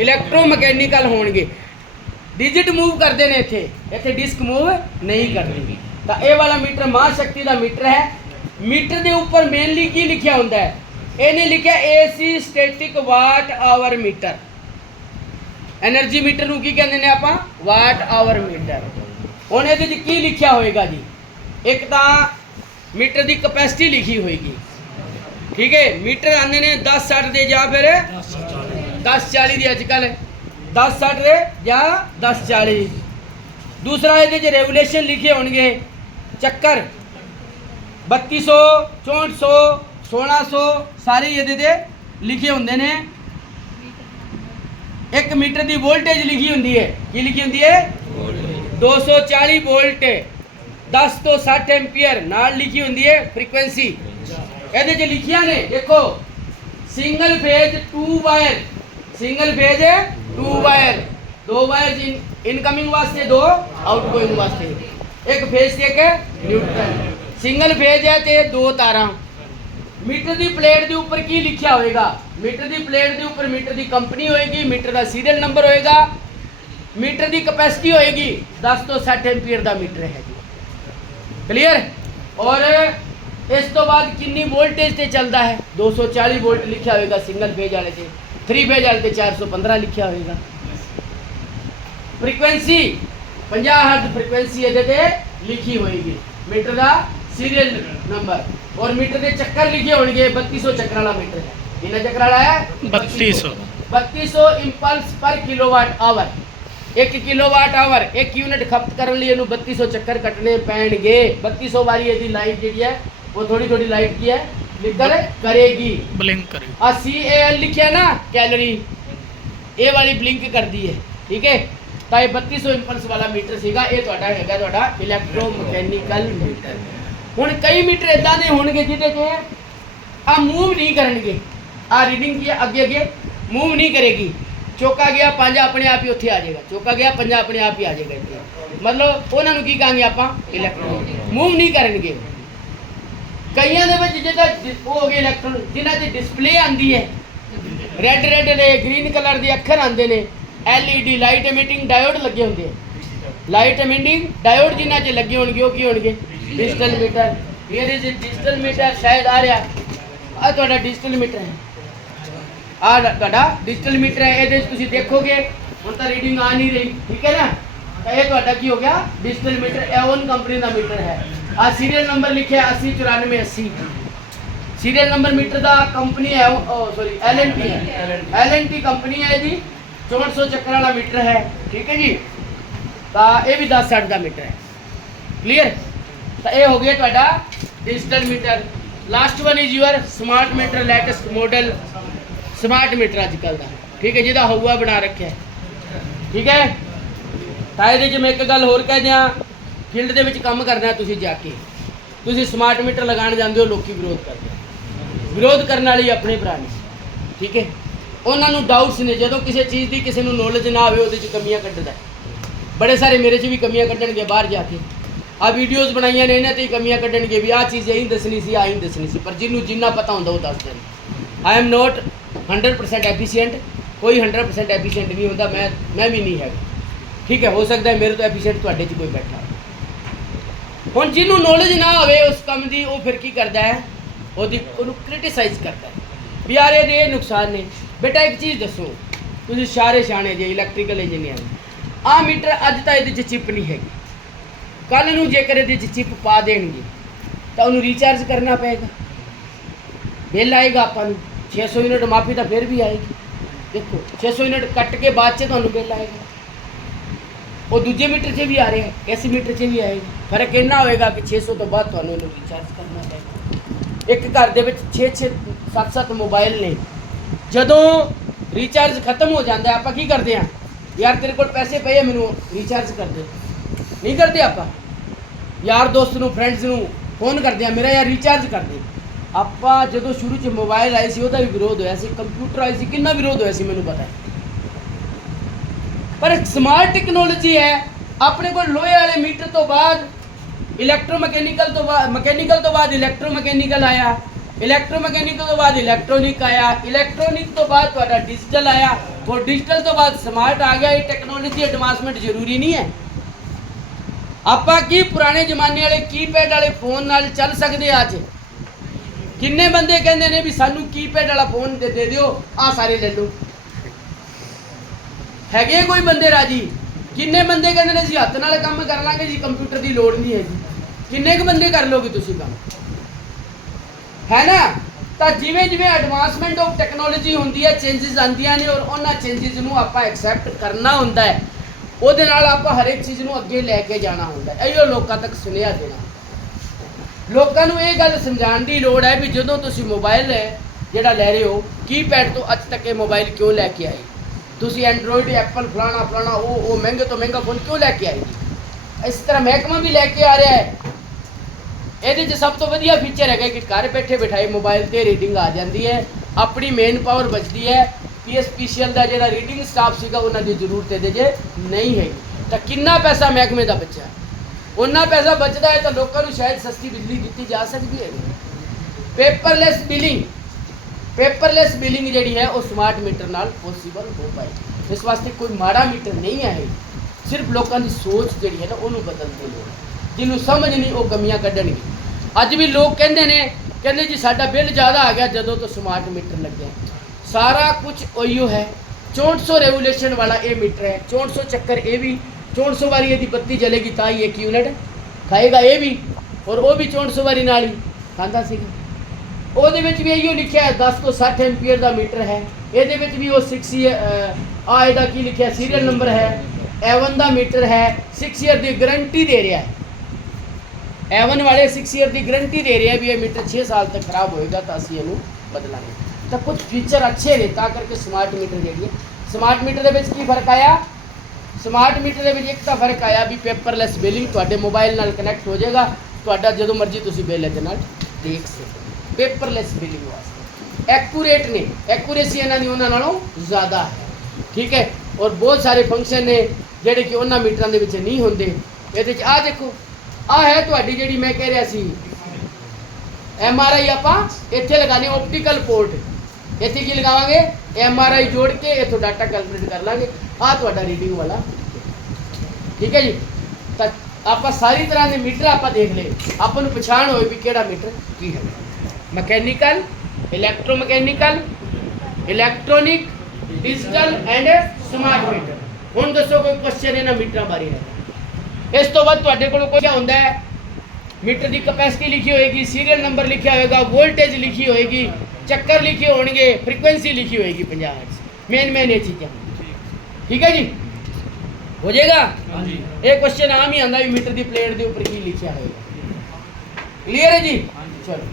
Electromechanical ਹੋਣਗੇ। Digit move ਕਰਦੇ ਨੇ ਇੱਥੇ। ਇੱਥੇ ਡਿਸਕ ਮੂਵ ਨਹੀਂ ਕਰਦੀ ਤਾਂ ਇਹ ਵਾਲਾ ਮੀਟਰ ਮਾਂ ਸ਼ਕਤੀ ਦਾ ਮੀਟਰ ਹੈ। ਮੀਟਰ ਦੇ ਉੱਪਰ ਮੇਨਲੀ ਕੀ ਲਿਖਿਆ ਹੁੰਦਾ ਹੈ? ਇਹਨੇ ਲਿਖਿਆ AC static watt hour meter energy meter ਨੂੰ ਕੀ ਕਹਿੰਦੇ ਨੇ ਆਪਾਂ? ਵਾਟ ਆਵਰ ਮੀਟਰ ਹੁਣ ਇਹਦੇ ਵਿੱਚ ਕੀ ਲਿਖਿਆ ਹੋਏਗਾ ਜੀ? ਇੱਕ ਤਾਂ ਮੀਟਰ ਦੀ ਕਪੈਸਿਟੀ ਲਿਖੀ ਹੋਏਗੀ। ਠੀਕ ਹੈ? ਮੀਟਰ ਆਂਦੇ ਨੇ 10 60 ਦੇ ਜਾਂ ਫਿਰ 10 40 ਦੀ ਅੱਜ ਕੱਲ 10 60 ਦੇ ਜਾਂ 10 40 ਦੂਸਰਾ ਇਹਦੇ 'ਚ ਰੈਗੂਲੇਸ਼ਨ ਲਿਖੇ ਹੋਣਗੇ। ਚੱਕਰ। 3200 6400 1600 ਸਾਰੇ ਇਹਦੇ ਤੇ ਲਿਖੇ ਹੁੰਦੇ ਨੇ। ਇੱਕ ਮੀਟਰ ਦੀ ਵੋਲਟੇਜ ਲਿਖੀ ਹੁੰਦੀ ਹੈ। ਕੀ ਲਿਖੀ ਹੁੰਦੀ ਹੈ? 240 ਵੋਲਟ 10 ਤੋਂ 60 ਐਂਪੀਅਰ ਨਾਲ ਲਿਖੀ ਹੁੰਦੀ ਹੈ ਫ੍ਰੀਕੁਐਂਸੀ ਇਹਦੇ 'ਚ ਲਿਖੀਆਂ ਨੇ, ਦੇਖੋ। Single phase 2 wire single phase 2 wire ਦੋ ਵਾਇਰ ਇਨਕਮਿੰਗ ਵਾਸਤੇ ਦੋ ਆਊਟਗੋਇੰਗ ਵਾਸਤੇ ਇੱਕ ਫੇਜ਼ ਤੇ ਇੱਕ ਨਿਊਟਰਲ ਸਿੰਗਲ ਫੇਜ਼ ਹੈ ਤੇ ਦੋ ਤਾਰਾਂ ਮੀਟਰ ਦੀ ਪਲੇਟ ਦੇ ਉੱਪਰ ਕੀ ਲਿਖਿਆ ਹੋਏਗਾ ਮੀਟਰ ਦੀ ਪਲੇਟ ਦੇ ਉੱਪਰ ਮੀਟਰ ਦੀ ਕੰਪਨੀ ਹੋਏਗੀ ਮੀਟਰ ਦਾ ਸੀਰੀਅਲ ਨੰਬਰ ਹੋਏਗਾ ਮੀਟਰ ਦੀ ਕਪੈਸਿਟੀ ਹੋਏਗੀ 10 ਤੋਂ 60 ਐਂਪੀਅਰ ਦਾ ਮੀਟਰ ਹੈ ਜੀ ਕਲੀਅਰ ਔਰ ਇਸ ਤੋਂ ਬਾਅਦ ਕਿੰਨੀ ਵੋਲਟੇਜ ਤੇ ਚੱਲਦਾ ਹੈ 240 ਵੋਲਟ ਲਿਖਿਆ ਹੋਏਗਾ ਸਿੰਗਲ ਫੇਜ਼ ਵਾਲੇ ਤੇ 3 ਫੇਜ਼ ਵਾਲੇ ਤੇ 415 ਲਿਖਿਆ ਹੋਏਗਾ। ਫ੍ਰੀਕੁਐਂਸੀ 50 ਹਰਟਜ਼ ਫ੍ਰੀਕੁਐਂਸੀ ਇਹਦੇ ਤੇ ਲਿਖੀ ਹੋਏਗੀ। ਮੀਟਰ ਦਾ ਸੀਰੀਅਲ ਨੰਬਰ ਔਰ ਮੀਟਰ ਦੇ ਚੱਕਰ ਲਿਖੇ ਹੋਣਗੇ 3200 ਚੱਕਰ ਵਾਲਾ ਮੀਟਰ ਹੈ ਕਿੰਨਾ ਚੱਕਰ ਵਾਲਾ ਹੈ? 3200 3200 impulse per kilowatt hour 1 kilowatt hour 1 unit ਖਪਤ ਕਰਨ ਲਈ ਇਹਨੂੰ 3200 ਚੱਕਰ ਕੱਟਣੇ ਪੈਣਗੇ। 3200 ਵਾਰੀ ਇਹਦੀ ਲਾਈਟ ਜਿਹੜੀ ਹੈ ਉਹ ਥੋੜੀ ਥੋੜੀ ਲਾਈਟ ਕੀ ਹੈ? ਨਿਕਲ ਕਰੇਗੀ। ਬਲਿੰਕ ਕਰੇ ਆ ਸੀ ਏ ਐਲ ਲਿਖਿਆ ਨਾ ਕੈਲਰੀ ਇਹ ਵਾਲੀ ਬਲਿੰਕ ਕਰਦੀ ਹੈ ਠੀਕ ਹੈ? ਤਾਂ ਇਹ 3200 ਇੰਪਲਸ ਵਾਲਾ ਮੀਟਰ ਸੀਗਾ ਇਹ ਤੁਹਾਡਾ ਹੈਗਾ ਤੁਹਾਡਾ ਇਲੈਕਟ੍ਰੋ ਮਕੈਨੀਕਲ ਮੀਟਰ। ਹੁਣ ਕਈ ਮੀਟਰ ਇਦਾਂ ਦੇ ਹੋਣਗੇ ਜਿਹਦੇ 'ਚ ਆ ਮੂਵ ਨਹੀਂ ਕਰਨਗੇ। ਆ ਰੀਡਿੰਗ ਕੀ ਅੱਗੇ ਅੱਗੇ। ਮੂਵ ਨਹੀਂ ਕਰੇਗੀ। ਚੌਕਾ ਗਿਆ ਪੰਜ ਆਪਣੇ ਆਪ ਹੀ ਉੱਥੇ ਆ ਜਾਏਗਾ। ਚੌਕਾ ਗਿਆ ਪੰਜ ਆਪਣੇ ਆਪ ਹੀ ਆ ਜਾਏਗਾ ਮਤਲਬ ਉਹਨਾਂ ਨੂੰ ਕੀ ਕਹਾਂਗੇ ਆਪਾਂ? ਇਲੈਕਟ੍ਰੋ ਮੂਵ ਨਹੀਂ ਕਰਨਗੇ। ਕਈਆਂ ਦੇ ਵਿੱਚ ਜਿਹਦਾ ਉਹ ਹੋ ਗਏ ਇਲੈਕਟ੍ਰੋਨ ਜਿਨ੍ਹਾਂ 'ਚ ਡਿਸਪਲੇ ਆਂਦੀ ਹੈ। ਰੈੱਡ ਰੈੱਡ ਦੇ ਗ੍ਰੀਨ ਕਲਰ ਦੇ ਅੱਖਰ ਆਂਦੇ ਨੇ। LED ਲਾਈਟ ਐਮਿਟਿੰਗ ਡਾਇਓਡ ਲੱਗੇ ਹੁੰਦੇ ਆ। ਲਾਈਟ ਐਮਿਟਿੰਗ ਡਾਇਓਡ ਜਿਨ੍ਹਾਂ 'ਚ ਲੱਗੇ ਹੋਣਗੇ, ਉਹ ਕੀ ਹੋਣਗੇ? Digital meter here is digital meter ਸ਼ਾਇਦ ਆ ਰਿਹਾ। ਆ ਤੁਹਾਡਾ ਡਿਜੀਟਲ ਮੀਟਰ ਹੈ। ਆ ਤੁਹਾਡਾ ਡਿਜੀਟਲ ਮੀਟਰ ਹੈ। ਇਹਦੇ 'ਚ ਤੁਸੀਂ ਦੇਖੋਗੇ, ਹੁਣ ਤਾਂ ਰੀਡਿੰਗ ਆ ਨਹੀਂ ਰਹੀ। ਠੀਕ ਹੈ ਨਾ? ਤਾਂ ਇਹ ਤੁਹਾਡਾ ਕੀ ਹੋ ਗਿਆ? ਡਿਜੀਟਲ ਮੀਟਰ ਐਵਨ ਕੰਪਨੀ ਦਾ ਮੀਟਰ ਹੈ। ਆ ਸੀਰੀਅਲ ਨੰਬਰ ਲਿਖਿਆ 809480 ਸੀਰੀਅਲ ਨੰਬਰ ਮੀਟਰ ਦਾ ਕੰਪਨੀ ਹੈ ਸੌਰੀ ਐਲਐਨਟੀ ਹੈ। ਐਲਐਨਟੀ ਕੰਪਨੀ ਹੈ ਜੀ 6400 ਚੱਕਰ ਵਾਲਾ ਮੀਟਰ ਹੈ, ਠੀਕ ਹੈ ਜੀ? ਤਾਂ ਇਹ ਵੀ 10 60 ਦਾ ਮੀਟਰ ਹੈ। ਕਲੀਅਰ ਤਾਂ ਇਹ ਹੋ ਗਿਆ ਤੁਹਾਡਾ digital meter last one is your smart meter latest model smart meter ਅੱਜ ਕੱਲ ਦਾ। ਠੀਕ ਹੈ, ਜਿਹਦਾ ਹਊਆ ਬਣਾ ਰੱਖਿਆ ਠੀਕ ਹੈ? ਤਾਂ ਇਹਦੇ 'ਚ ਮੈਂ ਇੱਕ ਗੱਲ ਹੋਰ ਕਹਿ ਦਿਆਂ। ਫੀਲਡ ਦੇ ਵਿੱਚ ਕੰਮ ਕਰਨਾ ਤੁਸੀਂ ਜਾ ਕੇ। ਤੁਸੀਂ ਸਮਾਰਟ ਮੀਟਰ ਲਗਾਉਣ ਜਾਂਦੇ ਹੋ, ਲੋਕੀ ਵਿਰੋਧ ਕਰਦੇ ਵਿਰੋਧ ਕਰਨ ਵਾਲੀ ਆਪਣੇ ਭਰਾ ਨੇ। ਠੀਕ ਹੈ? ਉਹਨਾਂ ਨੂੰ ਡਾਊਟਸ ਨੇ, ਜਦੋਂ ਕਿਸੇ ਚੀਜ਼ ਦੀ ਕਿਸੇ ਨੂੰ ਨੌਲੇਜ ਨਾ ਹੋਵੇ ਉਹਦੇ 'ਚ ਕਮੀਆਂ ਕੱਢਦਾ ਬੜੇ ਸਾਰੇ ਮੇਰੇ 'ਚ ਵੀ ਕਮੀਆਂ ਕੱਢਣਗੇ ਬਾਹਰ ਜਾ ਕੇ। ਆ ਵੀਡੀਓਜ਼ ਬਣਾਈਆਂ ਨੇ, ਇਹਨਾਂ ਤੇ ਹੀ ਕਮੀਆਂ ਕੱਢਣਗੇ ਵੀ ਆਹ ਚੀਜ਼ ਇਹੀ ਦੱਸਣੀ ਸੀ, ਆਹ ਹੀ ਦੱਸਣੀ ਸੀ। ਪਰ ਜਿਹਨੂੰ ਜਿੰਨਾ ਪਤਾ ਹੁੰਦਾ, ਉਹ ਦੱਸ ਦੇਣ ਆਈ ਐਮ ਨੋਟ 100% ਐਫੀਸ਼ੀਐਂਟ ਕੋਈ 100% ਐਫੀਸ਼ੀਐਂਟ ਨਹੀਂ ਹੁੰਦਾ, ਮੈਂ ਮੈਂ ਵੀ ਨਹੀਂ ਹੈਗਾ। ਠੀਕ ਹੈ? ਹੋ ਸਕਦਾ ਮੇਰੇ ਤੋਂ ਐਫੀਸ਼ੀਐਂਟ ਤੁਹਾਡੇ 'ਚ ਕੋਈ ਬੈਠਾ ਹੁਣ ਜਿਹਨੂੰ ਨੌਲੇਜ ਨਾ ਹੋਵੇ ਉਸ ਕੰਮ ਦੀ, ਉਹ ਫਿਰ ਕੀ ਕਰਦਾ ਹੈ? ਉਹਦੀ ਉਹਨੂੰ ਕ੍ਰਿਟਿਸਾਈਜ਼ ਕਰਦਾ ਹੈ। ਵੀ ਯਾਰ ਇਹਦੇ ਇਹ ਨੁਕਸਾਨ ਨੇ। ਬੇਟਾ ਇੱਕ ਚੀਜ਼ ਦੱਸੋ। ਤੁਸੀਂ ਸਾਰੇ ਸਿਆਣੇ ਜੇ ਇਲੈਕਟ੍ਰੀਕਲ ਇੰਜੀਨੀਅਰ ਆ ਮੀਟਰ ਅੱਜ ਤਾਂ ਇਹਦੇ 'ਚ ਚਿਪ ਨਹੀਂ ਹੈਗੀ। ਕੱਲ ਨੂੰ ਜੇਕਰ ਇਹਦੇ 'ਚ ਚਿਪ ਪਾ ਦੇਣਗੇ, ਤਾਂ ਉਹਨੂੰ ਰੀਚਾਰਜ ਕਰਨਾ ਪਏਗਾ। ਬਿੱਲ ਆਏਗਾ ਆਪਾਂ ਨੂੰ। 600 ਯੂਨਿਟ ਮਾਫੀ ਤਾਂ ਫਿਰ ਵੀ ਆਏਗੀ। ਦੇਖੋ 600 ਯੂਨਿਟ ਕੱਟ ਕੇ ਬਾਅਦ 'ਚ ਤੁਹਾਨੂੰ ਬਿੱਲ ਆਏਗਾ। ਉਹ ਦੂਜੇ ਮੀਟਰ 'ਚ ਵੀ ਆ ਰਹੇ ਹੈ। ਇਸ ਮੀਟਰ 'ਚ ਵੀ ਆਏ ਫ਼ਰਕ ਇੰਨਾ ਹੋਏਗਾ ਕਿ 600 ਤੋਂ ਬਾਅਦ ਤੁਹਾਨੂੰ ਇਹਨੂੰ ਰੀਚਾਰਜ ਕਰਨਾ ਪਏਗਾ। ਇੱਕ ਘਰ ਦੇ ਵਿੱਚ 6-6 7-7 ਮੋਬਾਈਲ ਨੇ। ਜਦੋਂ ਰੀਚਾਰਜ ਖਤਮ ਹੋ ਜਾਂਦਾ ਆਪਾਂ ਕੀ ਕਰਦੇ ਹਾਂ? ਯਾਰ ਤੇਰੇ ਕੋਲ ਪੈਸੇ ਪਏ ਆ, ਮੈਨੂੰ ਰੀਚਾਰਜ ਕਰ ਦੇ। ਨਹੀਂ ਕਰਦੇ ਆਪਾਂ। ਯਾਰ ਦੋਸਤ ਨੂੰ ਫਰੈਂਡਸ ਨੂੰ ਫੋਨ ਕਰਦੇ ਆ ਮੇਰਾ ਯਾਰ ਰੀਚਾਰਜ ਕਰ ਦੇ। ਆਪਾਂ ਜਦੋਂ ਸ਼ੁਰੂ ਚ ਮੋਬਾਈਲ ਆਏ ਸੀ, ਉਹਦਾ ਵੀ ਵਿਰੋਧ ਹੋਇਆ ਸੀ ਕੰਪਿਊਟਰ ਆਏ ਸੀ, ਕਿੰਨਾ ਵਿਰੋਧ ਹੋਇਆ ਸੀ, ਮੈਨੂੰ ਪਤਾ ਹੈ। ਪਰ ਸਮਾਰਟ ਟੈਕਨੋਲੋਜੀ ਹੈ। ਆਪਣੇ ਕੋਲ ਲੋਹੇ ਵਾਲੇ ਮੀਟਰ ਤੋਂ ਬਾਅਦ ਇਲੈਕਟ੍ਰੋਮੈਕੈਨੀਕਲ ਤੋਂ ਬਾਅਦ ਮਕੈਨੀਕਲ ਤੋਂ ਬਾਅਦ ਇਲੈਕਟ੍ਰੋਮੈਕੈਨੀਕਲ ਆਇਆ। ਇਲੈਕਟ੍ਰੋਮੈਕੈਨੀਕਲ ਤੋਂ ਬਾਅਦ ਇਲੈਕਟ੍ਰੋਨਿਕ ਆਇਆ। ਇਲੈਕਟ੍ਰੋਨਿਕ ਤੋਂ ਬਾਅਦ ਤੁਹਾਡਾ ਡਿਜੀਟਲ ਆਇਆ। ਹੋਰ ਡਿਜੀਟਲ ਤੋਂ ਬਾਅਦ ਸਮਾਰਟ ਆ ਗਿਆ। ਇਹ ਟੈਕਨੋਲੋਜੀ ਐਡਵਾਂਸਮੈਂਟ ਜ਼ਰੂਰੀ ਨਹੀਂ ਹੈ। ਆਪਾਂ ਕੀ ਪੁਰਾਣੇ ਜ਼ਮਾਨੇ ਵਾਲੇ ਕੀਪੈਡ ਵਾਲੇ ਫੋਨ ਨਾਲ ਚੱਲ ਸਕਦੇ ਆ ਅੱਜ? ਕਿੰਨੇ ਬੰਦੇ ਕਹਿੰਦੇ ਨੇ ਵੀ ਸਾਨੂੰ ਕੀਪੈਡ ਵਾਲਾ ਫੋਨ ਦੇ ਦੇ ਦਿਓ। ਆ ਸਾਰੇ ਲੈ ਲਓ। ਹੈਗੇ ਕੋਈ ਬੰਦੇ ਰਾਜੀ? ਕਿੰਨੇ ਬੰਦੇ ਕਹਿੰਦੇ ਨੇ ਜੀ ਹੱਥ ਨਾਲ ਕੰਮ ਕਰ ਲਾਂਗੇ, ਜੀ ਕੰਪਿਊਟਰ ਦੀ ਲੋੜ ਨਹੀਂ ਹੈ ਜੀ ਕਿੰਨੇ ਕੁ ਬੰਦੇ ਕਰ ਲੋਗੇ ਤੁਸੀਂ ਕੰਮ? ਹੈ ਨਾ? ਤਾਂ ਜਿਵੇਂ ਜਿਵੇਂ ਐਡਵਾਂਸਮੈਂਟ ਆਫ ਟੈਕਨੋਲੋਜੀ ਹੁੰਦੀ ਹੈ ਚੇਂਜਸ ਆਉਂਦੀਆਂ ਨੇ ਔਰ ਉਹਨਾਂ ਚੇਂਜਸ ਨੂੰ ਆਪਾਂ ਐਕਸੈਪਟ ਕਰਨਾ ਹੁੰਦਾ ਹੈ। ਉਹਦੇ ਨਾਲ ਆਪਾਂ ਹਰ ਇੱਕ ਚੀਜ਼ ਨੂੰ ਅੱਗੇ ਲੈ ਕੇ ਜਾਣਾ ਹੁੰਦਾ ਹੈ। ਇਹੋ ਲੋਕਾਂ ਤੱਕ ਸੁਨੇਹਾ ਦੇਣਾ। ਲੋਕਾਂ ਨੂੰ ਇਹ ਗੱਲ ਸਮਝਾਉਣ ਦੀ ਲੋੜ ਹੈ ਵੀ ਜਦੋਂ ਤੁਸੀਂ ਮੋਬਾਈਲ ਜਿਹੜਾ ਲੈ ਰਹੇ ਹੋ ਕੀਪੈਡ ਤੋਂ ਅੱਜ ਤੱਕ ਇਹ ਮੋਬਾਈਲ ਕਿਉਂ ਲੈ ਕੇ ਆਏ? ਤੁਸੀਂ ਐਂਡਰੋਇਡ ਐਪਲ ਫਲਾਣਾ ਫਲਾਣਾ, ਉਹ ਉਹ ਮਹਿੰਗੇ ਤੋਂ ਮਹਿੰਗਾ ਫੋਨ ਕਿਉਂ ਲੈ ਕੇ ਆਏ ਇਸ ਤਰ੍ਹਾਂ ਮਹਿਕਮਾ ਵੀ ਲੈ ਕੇ ਆ ਰਿਹਾ ਹੈ। ਇਹਦੇ 'ਚ ਸਭ ਤੋਂ ਵਧੀਆ ਫੀਚਰ ਹੈਗਾ ਕਿ ਘਰ ਬੈਠੇ ਬਿਠਾਏ ਮੋਬਾਈਲ ਤੇ ਰੀਡਿੰਗ ਆ ਜਾਂਦੀ ਹੈ। ਆਪਣੀ ਮੇਨ ਪਾਵਰ ਬਚਦੀ ਹੈ। ਪੀਐਸਪੀਸੀਐਲ ਦਾ ਜਿਹੜਾ ਰੀਡਿੰਗ ਸਟਾਫ ਸੀਗਾ, ਉਹਨਾਂ ਦੀ ਜ਼ਰੂਰਤ ਇਹਦੇ 'ਚ ਨਹੀਂ ਹੈ ਤਾਂ ਕਿੰਨਾ ਪੈਸਾ ਮਹਿਕਮੇ ਦਾ ਬਚਿਆ? ਉਹਨਾਂ ਪੈਸਾ ਬਚਦਾ ਹੈ ਤਾਂ ਲੋਕਾਂ ਨੂੰ ਸ਼ਾਇਦ ਸਸਤੀ ਬਿਜਲੀ ਦਿੱਤੀ ਜਾ ਸਕਦੀ ਹੈ। ਪੇਪਰਲੈਸ ਬਿਲਿੰਗ ਪੇਪਰਲੈਸ ਬਿਲਿੰਗ ਜਿਹੜੀ ਹੈ ਉਹ ਸਮਾਰਟ ਮੀਟਰ ਨਾਲ ਪੋਸੀਬਲ ਹੋ ਪਾਏ ਇਸ ਵਾਸਤੇ ਕੋਈ ਮਾੜਾ ਮੀਟਰ ਨਹੀਂ ਹੈ ਇਹ। ਸਿਰਫ ਲੋਕਾਂ ਦੀ ਸੋਚ ਜਿਹੜੀ ਹੈ ਨਾ, ਉਹਨੂੰ ਬਦਲਣ ਦੀ ਲੋੜ ਜਿਹਨੂੰ ਸਮਝ ਨਹੀਂ, ਉਹ ਕਮੀਆਂ ਕੱਢਣਗੇ। ਅੱਜ ਵੀ ਲੋਕ ਕਹਿੰਦੇ ਨੇ, ਕਹਿੰਦੇ ਜੀ ਸਾਡਾ ਬਿੱਲ ਜ਼ਿਆਦਾ ਆ ਗਿਆ ਜਦੋਂ ਤੋਂ ਸਮਾਰਟ ਮੀਟਰ ਲੱਗਿਆ ਸਾਰਾ ਕੁਝ ਉਹੀਓ ਹੈ। 6400 ਰੈਗੂਲੇਸ਼ਨ ਵਾਲਾ ਇਹ ਮੀਟਰ ਹੈ। 6400 ਚੱਕਰ ਇਹ ਵੀ 6400 ਵਾਰੀ ਇਹਦੀ ਬੱਤੀ ਜਲੇਗੀ ਤਾਂ ਹੀ ਇੱਕ ਯੂਨਿਟ ਖਾਏਗਾ ਇਹ ਵੀ। ਔਰ ਉਹ ਵੀ 6400 ਵਾਰੀ ਨਾਲ ਹੀ ਖਾਂਦਾ ਸੀਗਾ। ਉਹਦੇ ਵਿੱਚ ਵੀ ਇਹੋ ਲਿਖਿਆ ਹੈ 10 ਤੋਂ 60 ਐਂਪੀਅਰ ਦਾ ਮੀਟਰ ਹੈ। ਇਹਦੇ ਵਿੱਚ ਵੀ ਉਹ 6 ਆ ਇਹਦਾ ਕੀ ਲਿਖਿਆ ਸੀਰੀਅਲ ਨੰਬਰ ਹੈ। ਐਵਨ ਦਾ ਮੀਟਰ ਹੈ 6 ਇਅਰ ਦੀ ਗਾਰੰਟੀ ਦੇ ਰਿਹਾ ਹੈ। ਐਵਨ ਵਾਲੇ 6 ਇਅਰ ਦੀ ਗਾਰੰਟੀ ਦੇ ਰਿਹਾ ਵੀ ਇਹ ਮੀਟਰ 6 ਸਾਲ ਤੱਕ ਖਰਾਬ ਹੋਏਗਾ ਤਾਂ ਅਸੀਂ ਇਹਨੂੰ ਬਦਲਾਂਗੇ। ਤਾਂ ਕੁਝ ਫੀਚਰ ਅੱਛੇ ਨੇ, ਤਾਂ ਕਰਕੇ ਸਮਾਰਟ ਮੀਟਰ ਜਿਹੜੀ ਹੈ ਸਮਾਰਟ ਮੀਟਰ ਦੇ ਵਿੱਚ ਕੀ ਫ਼ਰਕ ਆਇਆ? ਸਮਾਰਟ ਮੀਟਰ ਦੇ ਵਿੱਚ ਇੱਕ ਤਾਂ ਫ਼ਰਕ ਆਇਆ ਵੀ ਪੇਪਰਲੈਸ ਬਿਲਿੰਗ ਤੁਹਾਡੇ ਮੋਬਾਈਲ ਨਾਲ ਕਨੈਕਟ ਹੋ ਜਾਏਗਾ। ਤੁਹਾਡਾ ਜਦੋਂ ਮਰਜ਼ੀ ਤੁਸੀਂ ਬਿੱਲ ਇਹਦੇ ਨਾਲ ਦੇਖ ਸਕਦੇ ਹੋ। ਪੇਪਰਲੈਸ ਬਿਲਿੰਗ ਵਾਸਤੇ। ਐਕੂਰੇਟ ਨੇ। ਐਕੂਰੇਸੀ ਇਹਨਾਂ ਦੀ ਉਹਨਾਂ ਨਾਲੋਂ ਜ਼ਿਆਦਾ ਹੈ। ਠੀਕ ਹੈ? ਔਰ ਬਹੁਤ ਸਾਰੇ ਫੰਕਸ਼ਨ ਨੇ ਜਿਹੜੇ ਕਿ ਉਹਨਾਂ ਮੀਟਰਾਂ ਦੇ ਵਿੱਚ ਨਹੀਂ ਹੁੰਦੇ। ਇਹਦੇ ਚ ਆਹ ਦੇਖੋ। ਆਹ ਹੈ ਤੁਹਾਡੀ ਜਿਹੜੀ ਮੈਂ ਕਹਿ ਰਿਹਾ ਸੀ। ਐਮ ਆਰ ਆਈ ਆਪਾਂ ਇੱਥੇ ਲਗਾਣੀ ਆਪਟੀਕਲ ਪੋਰਟ ਇੱਥੇ ਕੀ ਲਗਾਵਾਂਗੇ? ਐਮ ਆਰ ਆਈ ਜੋੜ ਕੇ ਇੱਥੋਂ ਡਾਟਾ ਕੈਲਕੂਲੇਟ ਕਰ ਲਾਂਗੇ। ਆਹ ਤੁਹਾਡਾ ਰੀਡਿੰਗ ਵਾਲਾ। ਠੀਕ ਹੈ ਜੀ? ਤਾਂ ਆਪਾਂ ਸਾਰੀ ਤਰ੍ਹਾਂ ਦੇ ਮੀਟਰ ਆਪਾਂ ਦੇਖ ਲਏ। ਆਪਾਂ ਨੂੰ ਪਛਾਣ ਹੋਏ ਵੀ ਕਿਹੜਾ ਮੀਟਰ ਕੀ ਹੈ। Mechanical electromechanical electronic digital and smart meter ਹੁਣ ਦੱਸੋ ਕੋਈ ਕੁਐਸਚਨ ਇਹਨਾਂ ਮੀਟਰਾਂ ਬਾਰੇ ਹੈ ਇਸ ਤੋਂ ਬਾਅਦ ਤੁਹਾਡੇ ਕੋਲ ਕੋਈ ਹੁੰਦਾ ਹੈ? ਮੀਟਰ ਦੀ ਕਪੈਸਿਟੀ ਲਿਖੀ ਹੋਏਗੀ ਸੀਰੀਅਲ ਨੰਬਰ ਲਿਖਿਆ ਹੋਏਗਾ ਵੋਲਟੇਜ ਲਿਖੀ ਹੋਏਗੀ ਚੱਕਰ ਲਿਖੇ ਹੋਣਗੇ ਫ੍ਰੀਕੁਐਂਸੀ ਲਿਖੀ ਹੋਏਗੀ 50 ਹਰਟਜ਼ ਮੇਨ ਮੇਨ ਇਹ ਚੀਜ਼ਾਂ। ਠੀਕ ਹੈ ਜੀ? ਹੋ ਜਾਏਗਾ? ਹਾਂਜੀ। ਇਹ ਕੁਐਸਚਨ ਆਮ ਹੀ ਆਂਦਾ ਵੀ ਮੀਟਰ ਦੀ ਪਲੇਟ ਦੇ ਉੱਪਰ ਕੀ ਲਿਖਿਆ ਹੋਏਗਾ ਕਲੀਅਰ ਹੈ ਜੀ? ਚਲੋ।